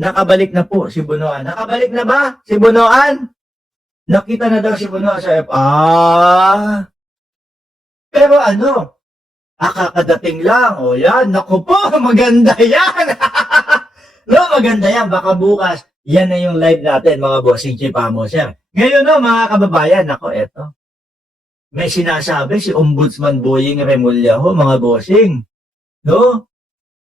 nakabalik na po si Bunoan. Nakabalik na ba si Bunoan? Nakita na daw si Bunoan sa Pero ano? Kakadating lang. O yan, naku po, maganda yan. No, maganda yan. Baka bukas, yan na yung live natin, mga bossing chipamo, sir. Ngayon no, mga kababayan, ako, eto. May sinasabi si Ombudsman Boying Remullaho, mga bossing. No?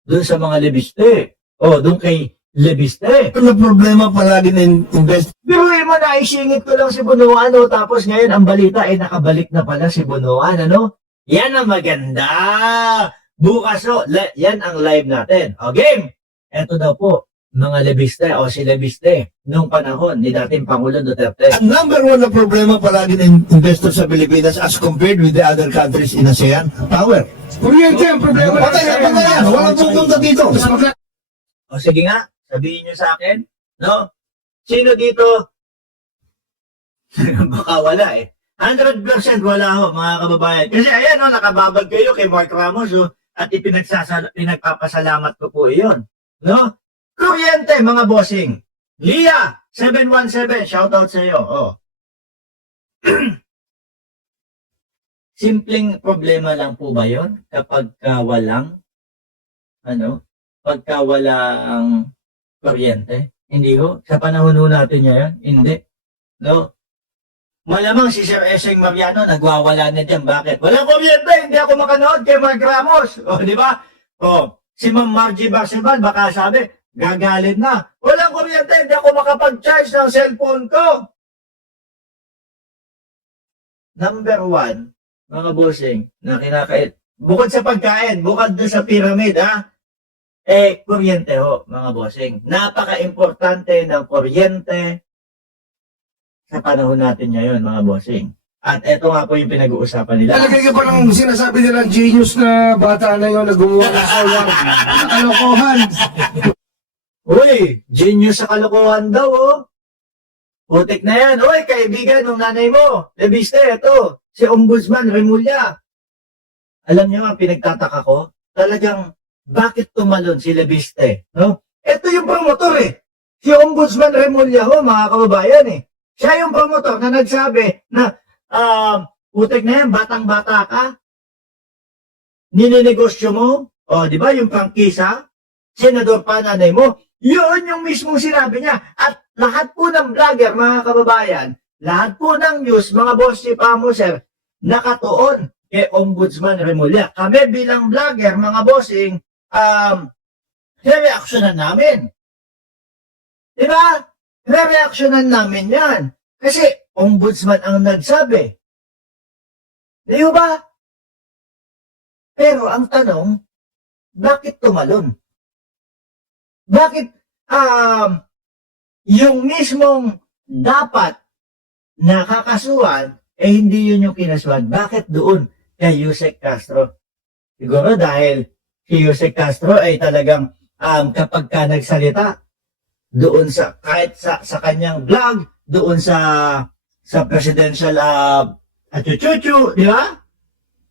Doon sa mga lebiste. O, doon kay lebiste. Ano problema palagi ng invest? Pero mo, naisingit ko lang si Bunuan, no? Tapos ngayon, ang balita ay nakabalik na pala si Bunuan, ano? Yan ang maganda. Bukas, no? Yan ang live natin. O, game! Eto daw po, mga lebiste o si lebiste nung panahon ni dating Pangulong Duterte. Ang number one na problema palagi ng investor sa Pilipinas as compared with the other countries in ASEAN, power. Kuryente ang problema. Patay na patay yan. Walang pupunta dito. O sige nga, sabihin nyo sa akin, no? Sino dito? Baka wala eh. 100% wala ho, mga kababayan. Kasi ayan, no, nakababag kayo kay Mark Ramos, oh, at pinagpapasalamat ko po iyon. No? Kuryente, mga bossing. Lia, 717, shoutout sa iyo. Oh. Simpleng problema lang po ba yon kapag walang, pagka walang kuryente? Hindi ho? Sa panahon ho natin ngayon? Hindi. No? Malamang si Sir Eseng Mariano nagwawala na dyan. Bakit? Walang kuryente, hindi ako makanood kay Mark Ramos. O, di ba? O, si Ma'am Margie Barceval baka sabi, gagalit na. Walang kuryente, hindi ako makapag-charge ng cellphone ko. Number one, mga bossing, na kinakain. Bukod sa pagkain, bukod doon sa pyramid, ha? Kuryente ho, mga bossing. Napaka-importante ng kuryente sa panahon natin ngayon, mga bossing. At eto nga po yung pinag-uusapan nila. Talagay ka pa ng sinasabi nilang genius na bata na yun na gumawa ng solar. Nakalokohan. Uy, genius sa kalokohan daw, oh. Putik na yan. Uy, kaibigan ng nanay mo. Lebiste, ito. Si Ombudsman Remulla. Alam niyo ang pinagtataka ko? Talagang, bakit tumalon si Lebiste? No? Ito yung promotor eh. Si Ombudsman Remulla ho, mga kababayan eh. Siya yung promotor na nagsabi na, putik na yan, batang-bata ka. Nininegosyo mo. O, di ba, yung prangkisa, senador pa nanay mo. Yun yung mismong sinabi niya. At lahat po ng vlogger, mga kababayan, lahat po ng news, mga boss si Pamo, sir, nakatuon kay Ombudsman Remulla. Kami bilang vlogger, mga bossing, re-reactionan namin. Di ba? Re-reactionan namin yan. Kasi, Ombudsman ang nagsabi. Di ba? Pero ang tanong, bakit tumalon? Bakit yung mismong dapat nakakasuhan, hindi yun yung kinasuhan? Bakit doon kay Yusek Castro? Siguro dahil si Yusek Castro ay talagang kapag ka nagsalita, doon sa kahit sa kanyang vlog, doon sa presidential achuchuchu, di ba?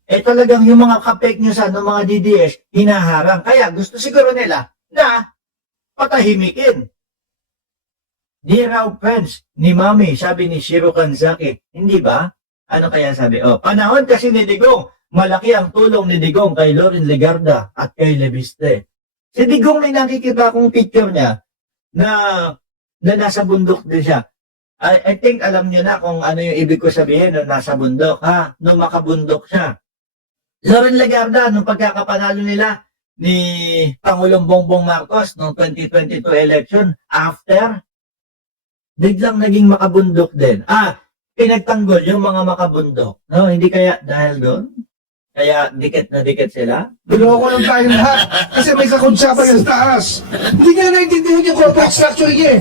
Talagang yung mga ka-fake news ng mga DDS hinaharang. Kaya gusto siguro nila na patahimikin. Di raw friends ni Mami, sabi ni Shiro Kanzaki. Hindi ba? Ano kaya sabi? Panahon kasi ni Digong, malaki ang tulong ni Digong kay Loren Legarda at kay Lebiste. Si Digong may nakikita akong picture niya na nasa bundok din siya. I think alam niyo na kung ano yung ibig ko sabihin nung nasa bundok, ha? Nung makabundok siya. Loren Legarda, nung pagkakapanalo nila ni Pangulong Bongbong Marcos noong 2022 election, after, biglang naging makabundok din. Pinagtanggol yung mga makabundok. No? Hindi kaya dahil doon? Kaya dikit na dikit sila? Biloko lang tayo lahat. Kasi may kakonsyapa yung taas. Hindi nga naintindihan yung corporate structure niya eh.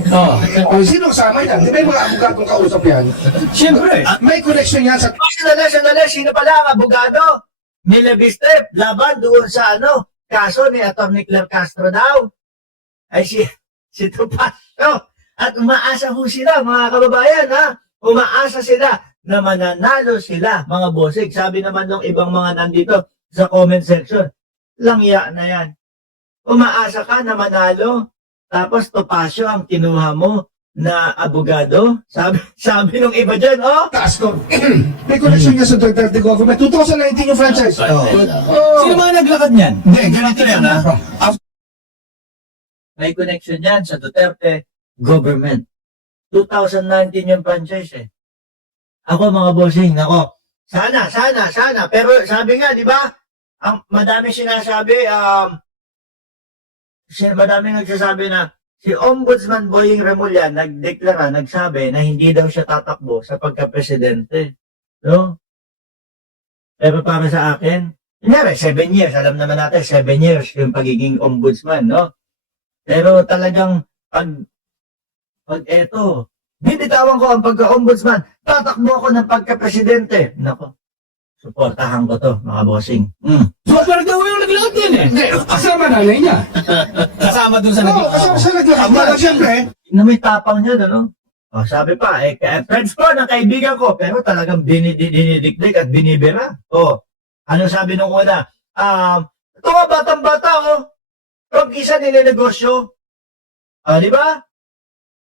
O sino kasama yan? Di ba yung mga abogadong kausap yan? Siyempre. May connection yan sa... Sandali, sino pala ang abogado? Ni Lebiste, laban doon sa kaso ni Atty. Claire Castro daw. Ay si Topacio. At umaasa ho sila, mga kababayan, ha? Umaasa sila na mananalo sila, mga bossing. Sabi naman ng ibang mga nandito sa comment section, langya na yan. Umaasa ka na manalo? Tapos Topacio ang kinuha mo na abogado. Sabi nung iba dyan, oh, Taas ko. May connection niya sa Duterte government. 2019 yung franchise. Sino mga naglakad niyan? Hindi, ganito yan ha. may connection yan sa Duterte government. 2019 yung franchise eh. Ako mga bossing, ako, sana. Pero sabi nga, di ba, ang madami sinasabi, madami nagsasabi na si Ombudsman Boying Remulla nagsabi na hindi daw siya tatakbo sa pagka-presidente. No? Pero para sa akin, kunyari, 7 years, alam naman natin, 7 years yung pagiging ombudsman, no? Pero talagang, pag eto, bibitawan ko ang pagka-ombudsman, tatakbo ako ng pagka-presidente. Nako, suportahan ko to, mga bossing. So, parang daw yung naglakad yan eh. Hindi, kasama nanay niya. Kasama dun sa Oo, naglakad. kasama sa naglakad. Pero siyempre, Na may tapang niya, ano? Oh, sabi pa, friends ko, ng kaibigan ko, pero talagang dinidikdik at binibira. Oh, ano sabi nung una? Ito nga, batang-bata, oh. Pag isa nilenegosyo. Di ba?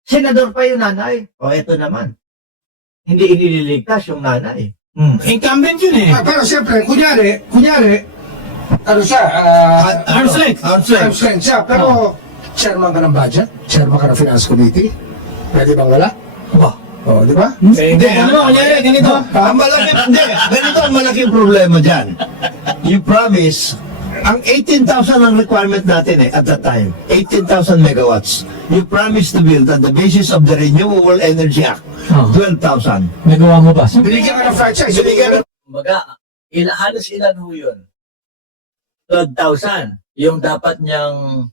Senador pa yung nanay. O, eto naman. Hindi iniligtas yung nanay. Incumbent yun eh. pero siyempre, kunyari, ano siya, Arm's length. arm's length siya. Pero, chairman ka ng budget, chairman ka ng finance committee, pwede bang wala? Oh, di ba? Hindi, ano, kunyari, ganito. Ang malaki, hindi, ganito ang malaking problema dyan. You promise, ang 18,000 ang requirement natin at that time, 18,000 megawatts. You promise to build on the basis of the Renewable Energy Act, 12,000. Nagawa mo ba? Binigyan ka ng franchise, binigyan ka Kumbaga, halos ilan ho yun? 12,000 yung dapat niyang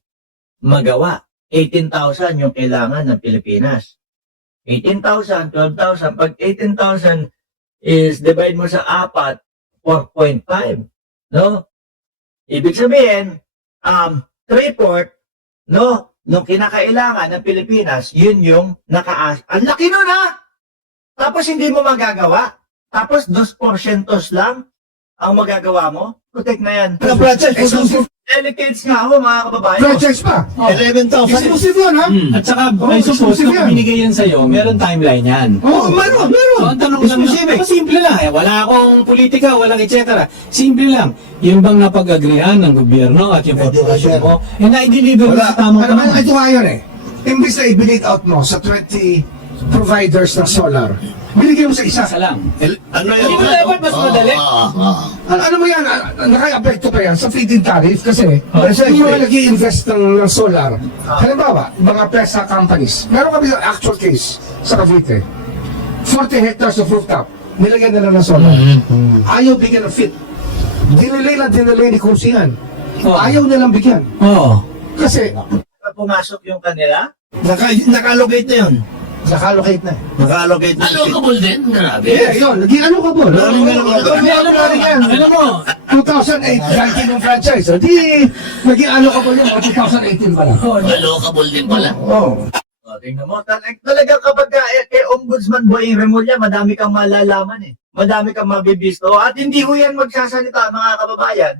magawa. 18,000 yung kailangan ng Pilipinas. 18,000, 12,000. Pag 18,000 is divide mo sa 4, 4.5. No? Ibig sabihin, 3/4, no? Nung kinakailangan ng Pilipinas, yun yung nakaas. Ang laki nun ha! Tapos hindi mo magagawa. Tapos 2% lang ang magagawa mo. Protect na yan. Ang franchise, Delegates nga ako mga kababayan. franchise pa. 11,000. Exclusive yun, ha? At saka, may suppose exclusive na yan. binigay yan sa'yo, meron timeline yan. Oh, meron. So, ang tanong lang, Specific. simple lang eh. Wala akong politika, walang etc. Simple lang. Yung bang napag-agrihan ng gobyerno at yung corporation mo, na-deliver mo Wala. sa tamang Ano panahon. ito nga yun eh. Imbis na i-bilate out mo sa 20 providers ng solar, binigyan mo sa isa. Isa lang. Ano Hindi mo dapat mas madali? Ano mo yan, naka-apekto pa yan sa feed-in tariff kasi Precisely. yung mga nag-i-invest ng solar. Halimbawa, mga PESA companies, meron kami actual case sa Cavite. 40 hectares of rooftop, nilagyan nila ng solar. Ayaw bigyan ng fit. Dinelay ni Kusingan. Ayaw nilang bigyan. Oo. Kasi, Pag pumasok yung kanila, Naka-allocate na yun. naka-allocate na. Naka-allocate na. Allocable din, grabe. Yeah, yun. Naging ano ka po? Alam mo, 2008, ranking ng franchise. Di, naging ano ka po yun, 2018 pa lang. Allocable din pala. Oh. tingnan mo, talagang kapag kay Ombudsman Boying Remulla, madami kang malalaman eh. Madami kang mabibisto. At hindi ho yan magsasalita, mga kababayan,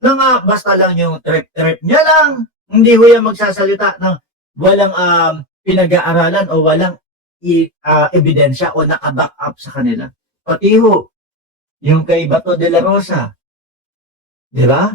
na basta lang yung trip niya lang. Hindi ho yan magsasalita ng walang pinag-aaralan o walang ebidensya o naka-back up sa kanila. Pati ho, yung kay Bato de la Rosa, di ba?